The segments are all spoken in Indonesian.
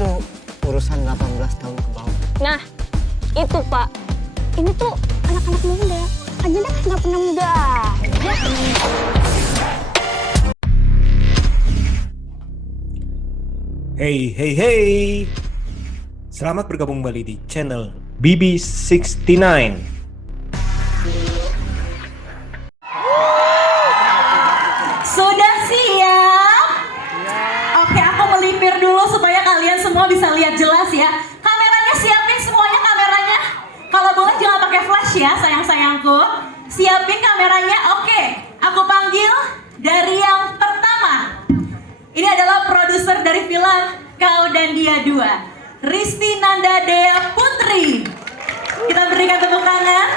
tuh urusan 18 tahun ke bawah. Nah, itu Pak. Ini tuh anak-anak muda. Aja dah nggak pernah muda. Ya. Hey, hey, hey. Selamat bergabung kembali di channel BB69. Sudah siap? Oke, aku melipir dulu supaya kalian semua bisa lihat jelas ya. Kameranya siapin semuanya kameranya. Kalau boleh jangan pakai flash ya, sayang-sayangku. Siapin kameranya. Oke, aku panggil dari yang pertama. Ini adalah produser dari film Kau dan Dia 2, Risti Nanda Dea Putri. Kita berikan tepuk tangan.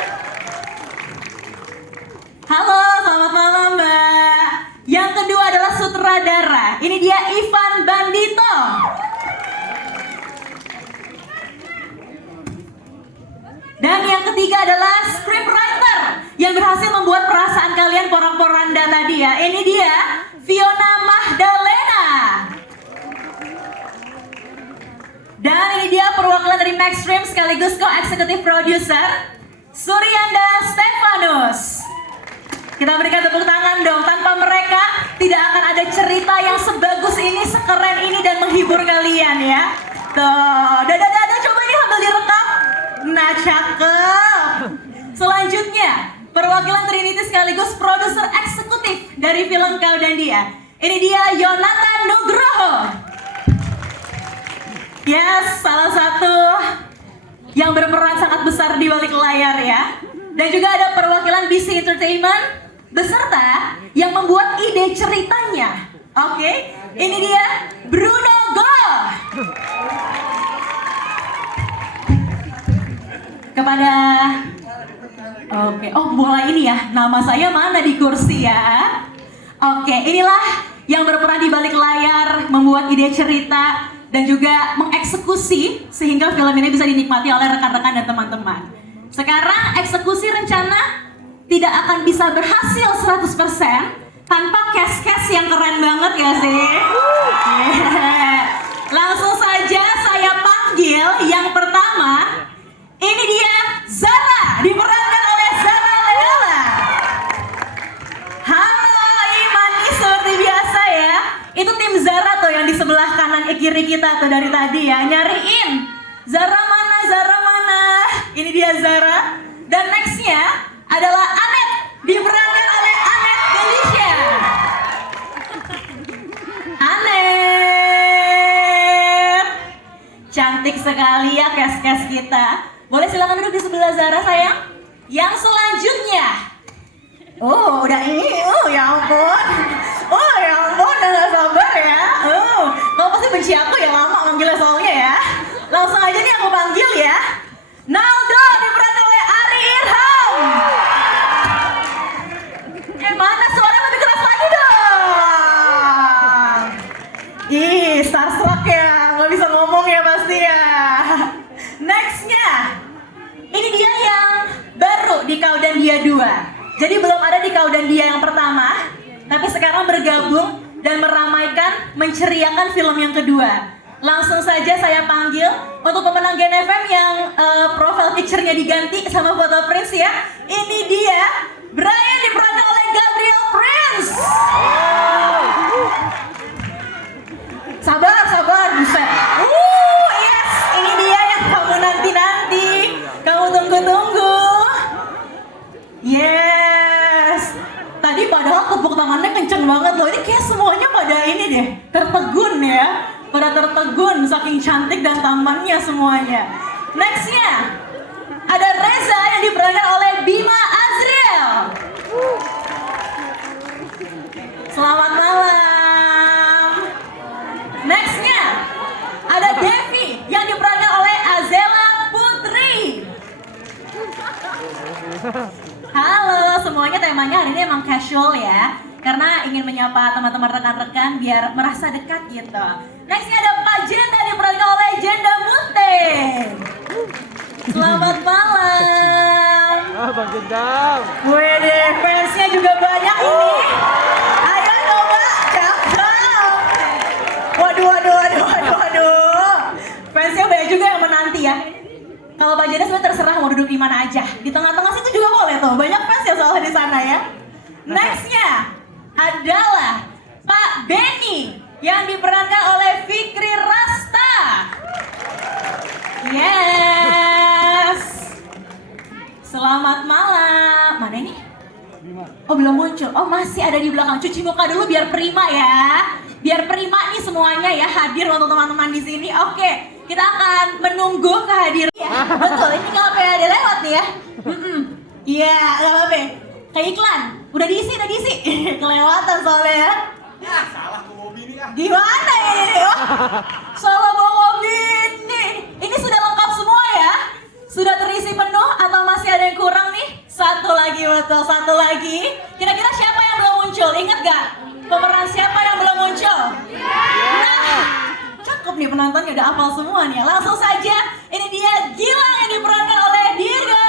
Halo, selamat malam Mbak. Yang kedua adalah sutradara. Ini dia Ivan Bandito. Dan yang ketiga adalah scriptwriter yang berhasil membuat perasaan kalian porak-poranda tadi ya. Ini dia Fiona Magdalena. Dan ini dia perwakilan dari Maxstream sekaligus co-executive producer Suryanda Stefanus. Kita berikan tepuk tangan dong. Tanpa mereka tidak akan ada cerita yang sebagus ini, sekeren ini dan menghibur kalian ya. Tuh, dadah coba ini sambil direkam. Nah, cakep. Selanjutnya, perwakilan Trinity sekaligus produser eksekutif dari film Kau dan Dia. Ini dia Yonatan Nugroho. Yes, salah satu yang berperan sangat besar di balik layar ya. Dan juga ada perwakilan BC Entertainment beserta yang membuat ide ceritanya. Oke, ini dia Bruno Go. Kepada mulai ini ya, nama saya mana di kursi ya. Oke, inilah yang berperan di balik layar, membuat ide cerita dan juga mengeksekusi sehingga film ini bisa dinikmati oleh rekan-rekan dan teman-teman. Sekarang eksekusi rencana tidak akan bisa berhasil 100% tanpa cast-cast yang keren banget ya sih. Langsung saja saya panggil yang pertama. Ini dia Zara, diperankan oleh Zara Leela. Halo Imani, seperti biasa ya. Itu tim Zara tuh yang di sebelah kanan kiri kita tuh dari tadi ya. Nyariin Zara mana, Zara mana. Ini dia Zara. Dan nextnya adalah Anet, diperankan oleh Anet Felicia. Anet, cantik sekali ya cast-cast kita. Boleh silakan duduk di sebelah Zara sayang. Yang selanjutnya, udah ini, ya ampun, udah gak sabar ya. Kamu pasti benci aku ya, lama manggilnya soalnya ya. Langsung aja nih aku panggil ya. Naldo, diperankan oleh Ari Irham. Mana suara lebih keras lagi dong. Ih, starstruck ya, gak bisa ngomong ya pasti ya. Nextnya, ini dia yang baru di Kau dan Dia 2. Jadi belum ada di Kau dan Dia yang pertama, tapi sekarang bergabung dan meramaikan, menceriakan film yang kedua. Langsung saja saya panggil untuk pemenang Gen FM yang profile picture-nya diganti sama foto Prince ya. Ini dia Brian, diperankan oleh Gabriel Prince. Sabar, buset. Yes, ini dia yang kamu nanti-nanti, kamu tunggu-tunggu. Yes. Tadi padahal tepuk tangannya kenceng banget loh. Ini kayak semuanya pada ini deh, tertegun ya. Pada tertegun saking cantik dan tamannya semuanya. Nextnya ada Reza yang diperankan oleh Bima Azriel. Selamat malam. Nextnya ada Devi yang diperankan oleh Azela Putri. Halo semuanya, temanya hari ini emang casual ya, karena ingin menyapa teman-teman rekan-rekan biar merasa dekat gitu. Nextnya ada Pak Jenda diperankan oleh Jenda Munte. Selamat malam. Bang Jendam. Wede, fansnya juga banyak ini. Ayo coba, cakep. Waduh. Kalau Pak Jana sebenarnya terserah mau duduk di mana aja. Di tengah-tengah situ juga boleh tuh. Banyak fans ya soalnya di sana ya. Nextnya adalah Pak Benny yang diperankan oleh Fikri Rasta. Yes. Selamat malam. Mana ini? Oh belum muncul. Oh masih ada di belakang. Cuci muka dulu biar prima ya. Biar prima nih semuanya ya hadir untuk teman-teman di sini. Oke, kita akan menunggu kehadiran. Ya, betul. Ini nggak apa ada lewat nih ya. Iya, nggak apa-apa. Kayak iklan. Udah diisi. Kelewatan soalnya ya. Ya, salah bawa bini ah. Gimana ini? Oh, salah bawa bini. Ini sudah lengkap semua ya? Sudah terisi penuh atau masih ada yang kurang nih? Satu lagi betul, satu lagi. Kira-kira siapa yang belum muncul? Ingat gak? Pemeran siapa yang belum muncul? Nah, cakep nih penontonnya udah hafal semua nih. Langsung saja, ini dia Gilang yang diperankan oleh Dirga.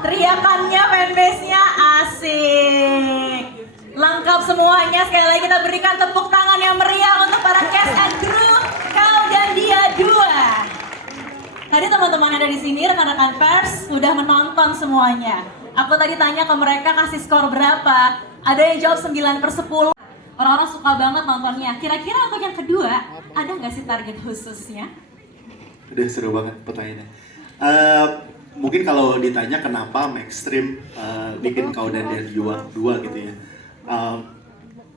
Teriakannya, fanbase-nya asik. Lengkap semuanya. Sekali lagi kita berikan tepuk tangan yang meriah untuk para cast and crew Kau dan Dia 2. Tadi teman-teman ada di sini, rekan-rekan pers sudah menonton semuanya. Aku tadi tanya ke mereka kasih skor berapa. Ada yang jawab 9/10. Orang-orang suka banget nontonnya. Kira-kira untuk yang kedua, ada nggak sih target khususnya? Udah seru banget pertanyaannya. Mungkin kalau ditanya kenapa Maxstream bikin Kau dan Dia 2 gitu ya.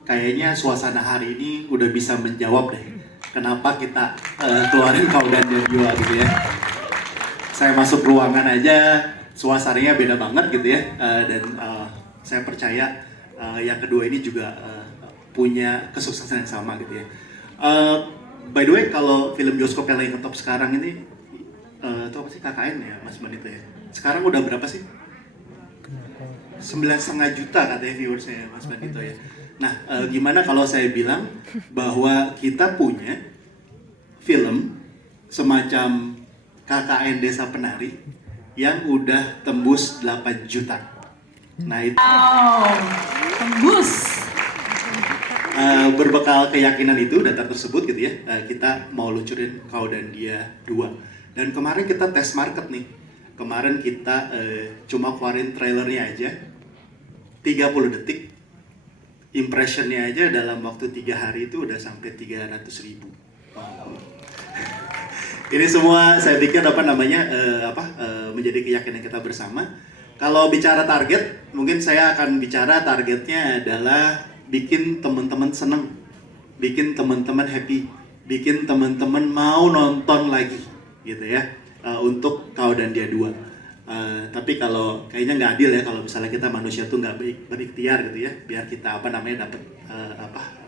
Kayaknya suasana hari ini udah bisa menjawab deh. Kenapa kita keluarin Kau dan Dia 2 gitu ya. Saya masuk ruangan aja, suasananya beda banget gitu ya. Dan saya percaya yang kedua ini juga punya kesuksesan yang sama gitu ya. By the way, kalau film bioskop yang lagi ngetop sekarang ini itu apa sih, KKN ya Mas Manito ya? Sekarang udah berapa sih? 9,5 juta katanya viewersnya Mas Manito ya. Nah, gimana kalau saya bilang bahwa kita punya film semacam KKN Desa Penari yang udah tembus 8 juta. Nah itu Tembus. Berbekal keyakinan itu, data tersebut gitu ya, kita mau luncurin Kau dan Dia 2. Dan kemarin kita tes market nih. Kemarin kita cuma keluarin trailernya aja 30 detik. Impressionnya aja dalam waktu 3 hari itu udah sampai 300.000. Ini semua saya pikir menjadi keyakinan kita bersama. Kalau bicara target, mungkin saya akan bicara targetnya adalah bikin teman-teman seneng, bikin teman-teman happy, bikin teman-teman mau nonton lagi, gitu ya, untuk Kau dan Dia 2. Tapi kalau kayaknya nggak adil ya kalau misalnya kita manusia tuh nggak berikhtiar gitu ya, biar kita dapat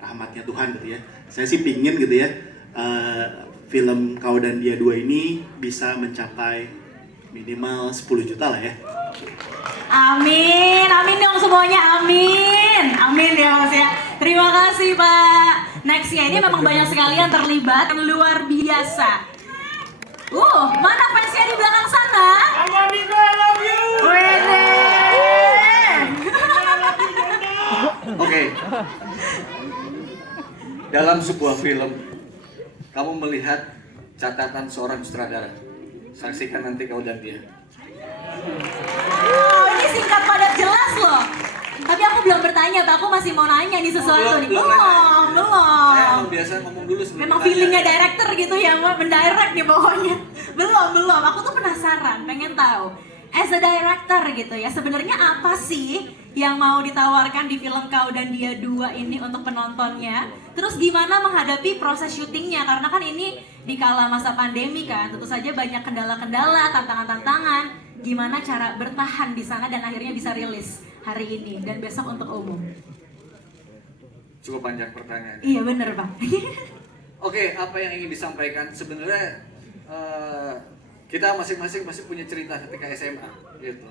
rahmatnya Tuhan gitu ya. Saya sih pingin gitu ya, film Kau dan Dia 2 ini bisa mencapai minimal 10 juta lah ya. Amin, amin dong semuanya, amin. Amin ya Mas ya. Terima kasih Pak. Nextnya ini memang banyak sekali yang terlibat, yang luar biasa. Mana fansnya di belakang sana? Wede. Oke. Dalam sebuah film, kamu melihat catatan seorang sutradara. Saksikan nanti Kau dan Dia. Ini singkat padat jelas loh. Tapi aku belum bertanya, Pak. Aku masih mau nanya nih sesuatu nih. Belum. Saya emang biasa ngomong dulu sebelum Memang ditanya. feelingnya director gitu ya, mendirect nih pokoknya. Belum. Aku tuh penasaran, pengen tahu. As a director gitu ya, sebenarnya apa sih yang mau ditawarkan di film Kau dan Dia 2 ini untuk penontonnya? Terus gimana menghadapi proses syutingnya? Karena kan ini di kala masa pandemi kan, tentu saja banyak kendala-kendala, tantangan-tantangan. Gimana cara bertahan di sana dan akhirnya bisa rilis hari ini dan besok untuk umum? Cukup panjang pertanyaan. Iya bener Pak. Oke, apa yang ingin disampaikan sebenarnya kita masing-masing pasti punya cerita ketika SMA gitu.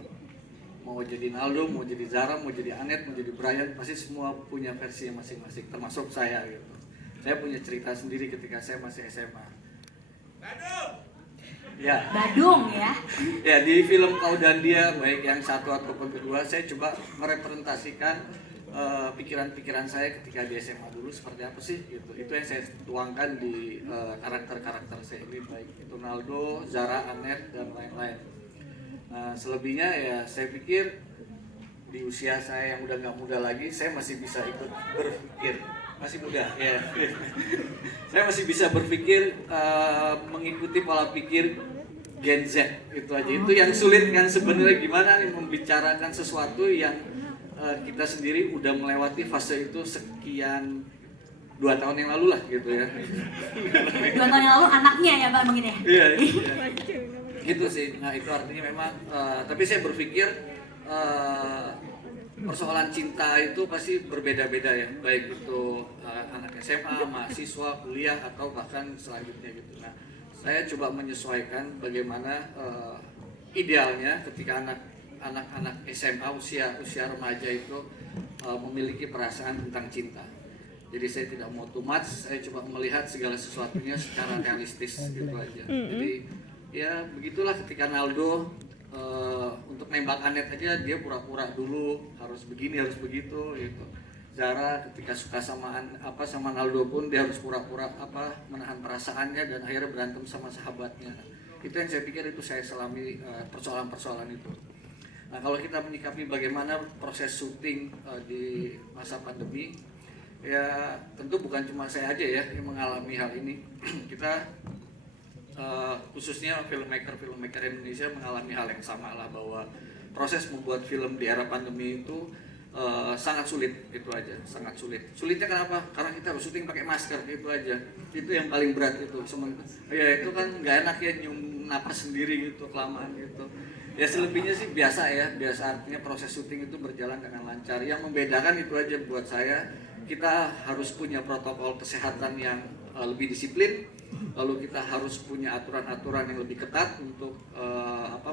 Mau jadi Naldo, mau jadi Zara, mau jadi Anet, mau jadi Brian, pasti semua punya versi masing-masing, termasuk saya gitu. Saya punya cerita sendiri ketika saya masih SMA. Ya. Badung ya. Ya, di film Kau dan Dia, baik yang satu ataupun kedua, saya coba merepresentasikan pikiran-pikiran saya ketika di SMA dulu seperti apa sih gitu. Itu yang saya tuangkan di karakter-karakter saya ini, baik itu Naldo, Zara, Anet, dan lain-lain. Nah, selebihnya ya saya pikir di usia saya yang udah nggak muda lagi, saya masih bisa ikut berpikir, masih muda ya. Saya masih bisa berpikir, mengikuti pola pikir Gen Z, itu aja. Itu yang sulit kan sebenarnya, gimana nih membicarakan sesuatu yang kita sendiri udah melewati fase itu sekian 2 tahun yang lalu lah gitu ya. 2 tahun yang lalu anaknya ya Bang begini ya? Iya, gitu sih. Nah itu artinya memang, tapi saya berpikir persoalan cinta itu pasti berbeda-beda ya, baik itu anak SMA, mahasiswa, kuliah, atau bahkan selanjutnya gitu. Nah saya coba menyesuaikan bagaimana idealnya ketika anak-anak SMA usia remaja itu memiliki perasaan tentang cinta. Jadi saya tidak mau too much, saya coba melihat segala sesuatunya secara realistis gitu aja. Jadi ya begitulah ketika Naldo untuk nembak Anet aja dia pura-pura dulu harus begini harus begitu gitu. Zara ketika suka sama Naldo pun dia harus pura-pura menahan perasaannya dan akhirnya berantem sama sahabatnya. Itu yang saya pikir itu saya selami persoalan-persoalan itu. Nah kalau kita menyikapi bagaimana proses syuting di masa pandemi, ya tentu bukan cuma saya aja ya yang mengalami hal ini. Kita khususnya filmmaker Indonesia mengalami hal yang sama lah, bahwa proses membuat film di era pandemi itu sangat sulit, itu aja, sangat sulit. Sulitnya kenapa? Karena kita harus syuting pakai masker, itu aja. Itu yang paling berat itu. Ya itu kan nggak enak ya nyium napas sendiri gitu kelamaan gitu. Ya selebihnya sih biasa ya, biasa, artinya proses syuting itu berjalan dengan lancar. Yang membedakan itu aja buat saya, kita harus punya protokol kesehatan yang lebih disiplin, lalu kita harus punya aturan-aturan yang lebih ketat untuk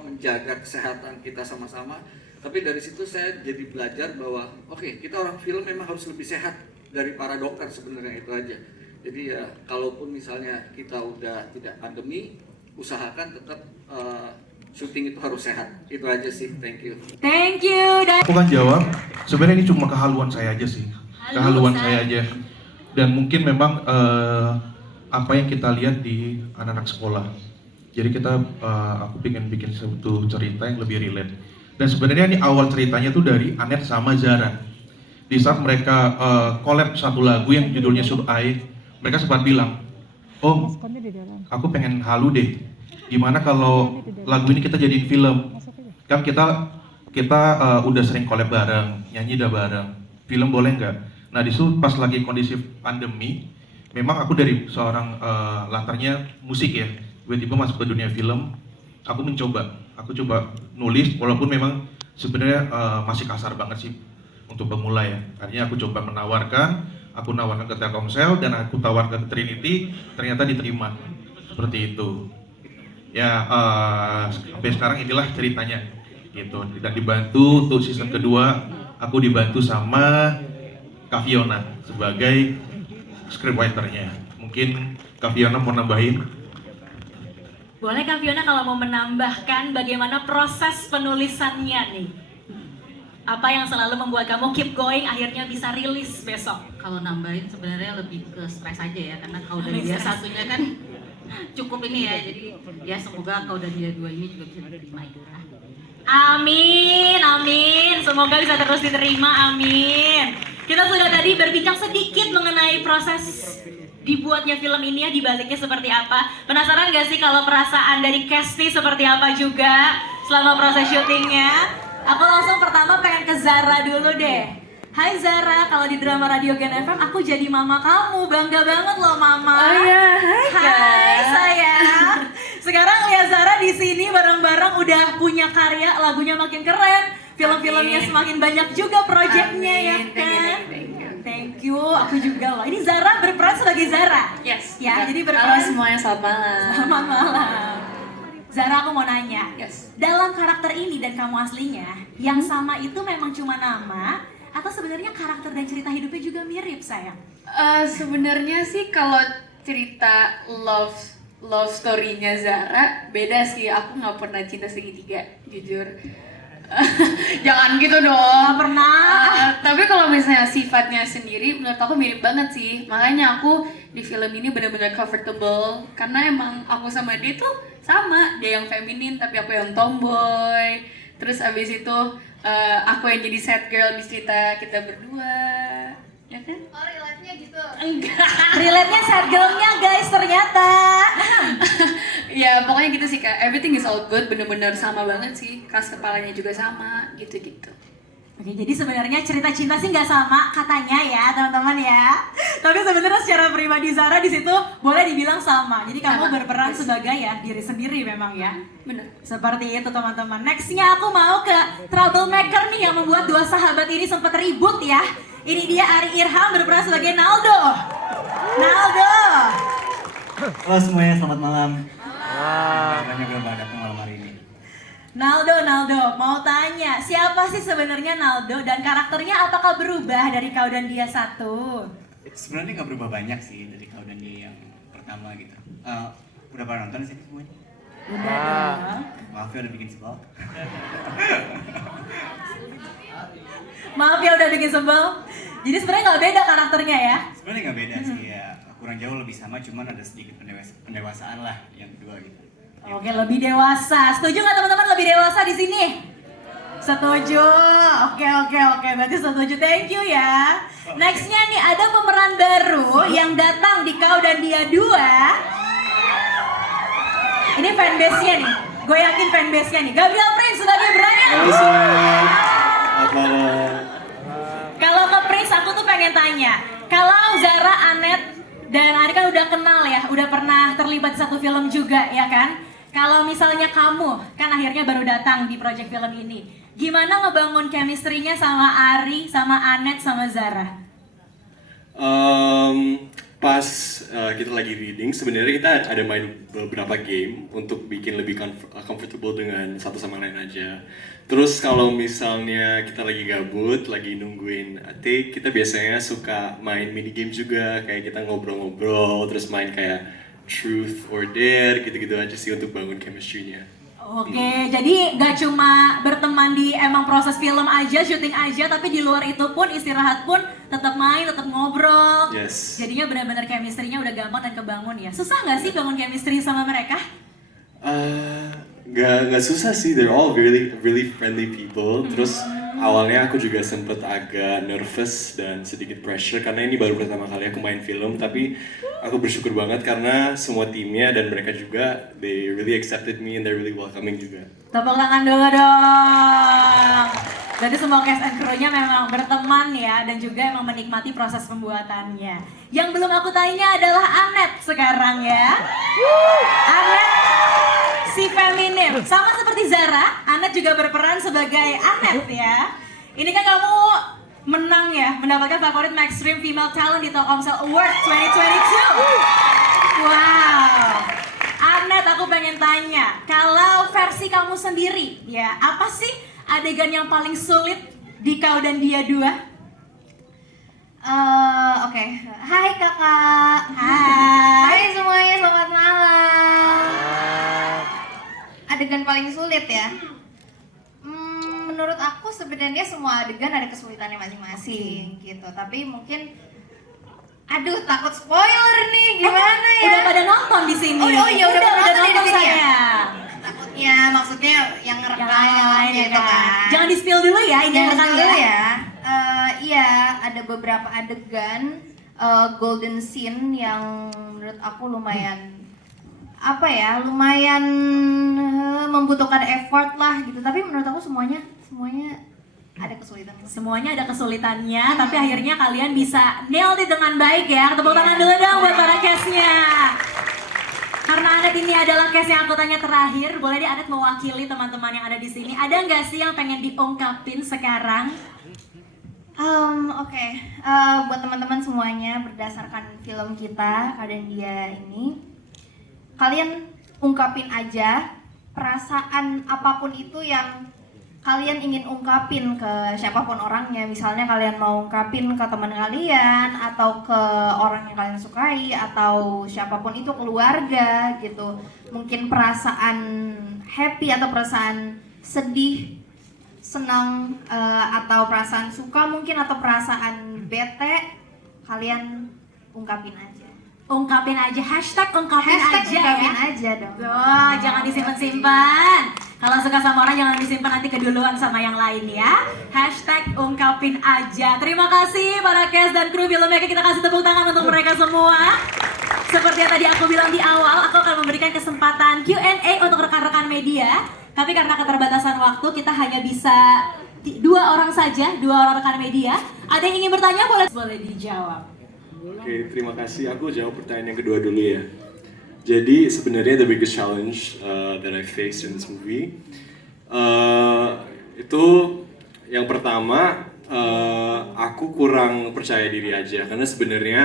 menjaga kesehatan kita sama-sama. Tapi dari situ saya jadi belajar bahwa oke, kita orang film memang harus lebih sehat dari para dokter sebenarnya, itu aja. Jadi ya kalaupun misalnya kita udah tidak pandemi, usahakan tetap syuting itu harus sehat. Itu aja sih. Thank you. Thank you. Aku kan jawab, sebenarnya ini cuma kehaluan saya aja sih. Kehaluan saya aja. Dan mungkin memang apa yang kita lihat di anak-anak sekolah. Jadi aku pengen bikin suatu cerita yang lebih relate. Dan sebenarnya ini awal ceritanya tuh dari Anet sama Zara. Di saat mereka collab satu lagu yang judulnya Should I, mereka sempat bilang, "Om, aku pengen halu deh. Gimana kalau lagu ini kita jadiin film? Kan kita udah sering collab bareng, nyanyi udah bareng. Film boleh nggak?" Nah disitu pas lagi kondisi pandemi, memang aku dari seorang latarnya musik ya, tiba-tiba masuk ke dunia film. Aku coba nulis, walaupun memang sebenarnya masih kasar banget sih untuk pemula ya. Akhirnya aku coba menawarkan ke Telkomsel dan aku tawarkan ke Trinity, ternyata diterima. Seperti itu. Ya sampai sekarang inilah ceritanya gitu. Dan dibantu untuk season kedua, aku dibantu sama Kak Fiona sebagai scriptwriter-nya. Mungkin Kak Fiona mau nambahin? Boleh Kak Fiona kalau mau menambahkan bagaimana proses penulisannya nih? Apa yang selalu membuat kamu keep going akhirnya bisa rilis besok? Kalau nambahin sebenarnya lebih ke stres aja ya, karena kau dan dia satunya kan cukup ini ya, jadi ya semoga kau dan dia dua ini juga bisa diterima itu. Amin, amin. Semoga bisa terus diterima, amin. Kita sudah tadi berbincang sedikit mengenai proses dibuatnya film ini ya, dibaliknya seperti apa. Penasaran gak sih kalau perasaan dari Kesti seperti apa juga selama proses syutingnya? Aku langsung pertama pengen ke Zara dulu deh. Hai Zara, kalau di drama Radio Gen FM aku jadi mama kamu, bangga banget loh mama. Oh iya, hai sayang. Sekarang lihat Zara di sini bareng-bareng udah punya karya, lagunya makin keren, film-filmnya semakin banyak juga proyeknya ya kan. Thank you, aku juga loh. Ini Zara berperan sebagai Zara. Yes. Ya, jadi Halo berperan. semuanya, selamat malam. Selamat malam. Zara, aku mau nanya. Yes. Dalam karakter ini dan kamu aslinya, yang sama itu memang cuma nama atau sebenarnya karakter dan cerita hidupnya juga mirip, sayang? Sebenarnya sih kalau cerita love story-nya Zara beda sih. Aku nggak pernah cinta segitiga, jujur. Jangan gitu dong. Nggak pernah. Tapi kalau misalnya sifatnya sendiri, menurut aku mirip banget sih. Makanya aku di film ini benar-benar comfortable. Karena emang aku sama dia tuh sama. Dia yang feminin, tapi aku yang tomboy. Terus abis itu aku yang jadi sad girl di cerita kita berdua. Ya kan? Oh, relate-nya gitu? Enggak. Relate-nya sad girl-nya guys ternyata. Ya pokoknya gitu sih Kak. Everything is all good. Bener-bener sama banget sih. Kas kepalanya juga sama. Gitu-gitu. Oke, jadi sebenarnya cerita cinta sih nggak sama katanya ya teman-teman ya. Tapi sebenarnya secara pribadi Zara di situ boleh dibilang sama. Jadi kamu Sama. berperan sebagai ya diri sendiri memang ya. Bener. Seperti itu teman-teman. Nextnya aku mau ke troublemaker nih yang membuat dua sahabat ini sempat ribut ya. Ini dia Ari Irham berperan sebagai Naldo. Naldo. Halo semuanya, selamat malam. Banyak udah datang malam hari ini. Naldo, mau tanya, siapa sih sebenarnya Naldo dan karakternya apakah berubah dari Kau dan Dia satu? Sebenarnya nggak berubah banyak sih dari Kau dan Dia yang pertama gitu. Udah pernah nonton sih semuanya? Udah dong. Maaf ya udah bikin sebel. Maaf ya udah bikin sebel. Jadi sebenarnya nggak beda karakternya ya? Sebenarnya nggak beda sih ya, kurang jauh lebih sama, cuman ada sedikit pendewasaan lah yang kedua gitu. Oke, lebih dewasa. Setuju nggak teman-teman lebih dewasa di sini? Setuju. Oke. Berarti setuju. Thank you ya. Nextnya nih ada pemeran baru yang datang di Kau dan Dia 2. Ini fanbase-nya nih. Gue yakin fanbase-nya nih. Gabriel Prince sebagai Brian. Halo semua. Selamat. Kalau ke Prince aku tuh pengen tanya. Kalau Zara, Anet, dan Ari kan udah kenal ya, udah pernah terlibat di satu film juga ya kan? Kalau misalnya kamu, kan akhirnya baru datang di project film ini, gimana ngebangun chemistry-nya sama Ari, sama Anet, sama Zara? Pas kita lagi reading, sebenarnya kita ada main beberapa game untuk bikin lebih comfortable dengan satu sama lain aja. Terus kalau misalnya kita lagi gabut, lagi nungguin take, kita biasanya suka main mini game juga, kayak kita ngobrol-ngobrol, terus main kayak truth or dare, gitu-gitu aja sih untuk bangun chemistry-nya. Oke, jadi gak cuma berteman di emang proses film aja, syuting aja, tapi di luar itu pun istirahat pun tetap main, tetap ngobrol. Yes. Jadinya benar-benar chemistry-nya udah gampang dan kebangun ya. Susah gak sih bangun chemistry sama mereka? Gak susah sih, they're all really friendly people. Terus awalnya aku juga sempet agak nervous dan sedikit pressure karena ini baru pertama kali aku main film, tapi aku bersyukur banget karena semua timnya dan mereka juga, they really accepted me and they're really welcoming juga. Tepuk tangan dulu dong. Jadi semua cast and crew-nya memang berteman ya dan juga emang menikmati proses pembuatannya. Yang belum aku tanya adalah Anet sekarang ya. Anet si feminim, sama seperti Zara, Anet juga berperan sebagai Anet ya. Ini kan kamu menang ya, mendapatkan favorit Maxstream Female Talent di Telkomsel Award 2022. Wow. Anet, aku pengen tanya, kalau versi kamu sendiri ya, apa sih adegan yang paling sulit di Kau dan Dia 2? Oke. Hai kakak. Hai semuanya, selamat malam. Adegan paling sulit ya? Menurut aku sebenarnya semua adegan ada kesulitannya masing-masing gitu. Tapi mungkin, aduh takut spoiler nih, gimana ya? Udah pada nonton di sini. Oh iya, udah pada nonton di sini ya? sayang. Takutnya maksudnya yang ngerekam Yang lain gitu kan. Jangan di spill dulu ya, ini Jangan rekan dulu ya. Iya, ada beberapa adegan golden scene yang menurut aku lumayan lumayan membutuhkan effort lah gitu. Tapi menurut aku semuanya ada kesulitan. Semuanya ada kesulitannya, tapi akhirnya kalian bisa nail it dengan baik ya. Tepuk tangan dulu dong buat para cast-nya. Karena Anet ini adalah cast yang aku tanya terakhir, boleh di Anet mewakili teman-teman yang ada di sini. Ada nggak sih yang pengen diungkapin sekarang? Oke. Buat teman-teman semuanya, berdasarkan film kita, Kau dan Dia ini, kalian ungkapin aja perasaan apapun itu yang kalian ingin ungkapin ke siapapun orangnya. Misalnya kalian mau ungkapin ke teman kalian, atau ke orang yang kalian sukai, atau siapapun itu, keluarga gitu. Mungkin perasaan happy atau perasaan sedih, senang atau perasaan suka mungkin atau perasaan bete, kalian ungkapin aja. Ungkapin aja, hashtag ungkapin aja ungkapin ya. aja dong. Tuh, jangan disimpan-simpan. Kalau suka sama orang jangan disimpan, nanti keduluan sama yang lain ya. Hashtag ungkapin aja. Terima kasih para cast dan kru filmmaker, kita kasih tepuk tangan untuk mereka semua. Seperti yang tadi aku bilang di awal, aku akan memberikan kesempatan Q&A untuk rekan-rekan media. Tapi karena keterbatasan waktu, kita hanya bisa 2 orang saja, 2 orang rekan media. Ada yang ingin bertanya, boleh dijawab. Oke, terima kasih. Aku jawab pertanyaan yang kedua dulu ya. Jadi sebenarnya the biggest challenge that I faced in this movie itu yang pertama aku kurang percaya diri aja karena sebenarnya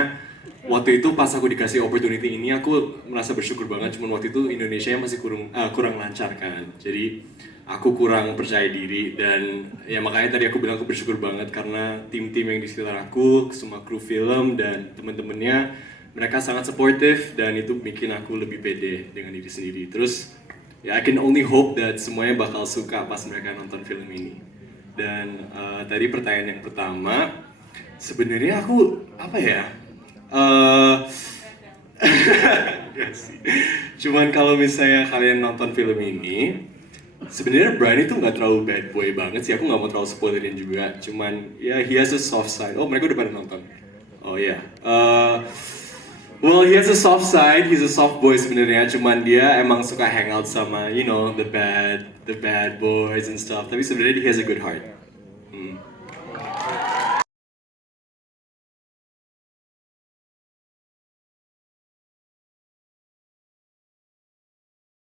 waktu itu pas aku dikasih opportunity ini aku merasa bersyukur banget, cuman waktu itu Indonesia masih kurang lancar kan. Jadi aku kurang percaya diri dan ya makanya tadi aku bilang aku bersyukur banget karena tim-tim yang di sekitar aku, semua kru film dan teman-temannya mereka sangat supportive dan itu bikin aku lebih pede dengan diri sendiri. Terus ya I can only hope that semuanya bakal suka pas mereka nonton film ini. Dan tadi pertanyaan yang pertama, sebenarnya aku apa ya? Cuman kalau misalnya kalian nonton film ini, sebenarnya Brian itu nggak terlalu bad boy banget sih. Aku nggak mau terlalu spoilerin juga. Cuman ya he has a soft side. Oh mereka udah pada nonton. Oh ya. Well he has a soft side. He's a soft boy sebenarnya. Cuman dia emang suka hangout sama the bad boys and stuff. Tapi sebenarnya he has a good heart.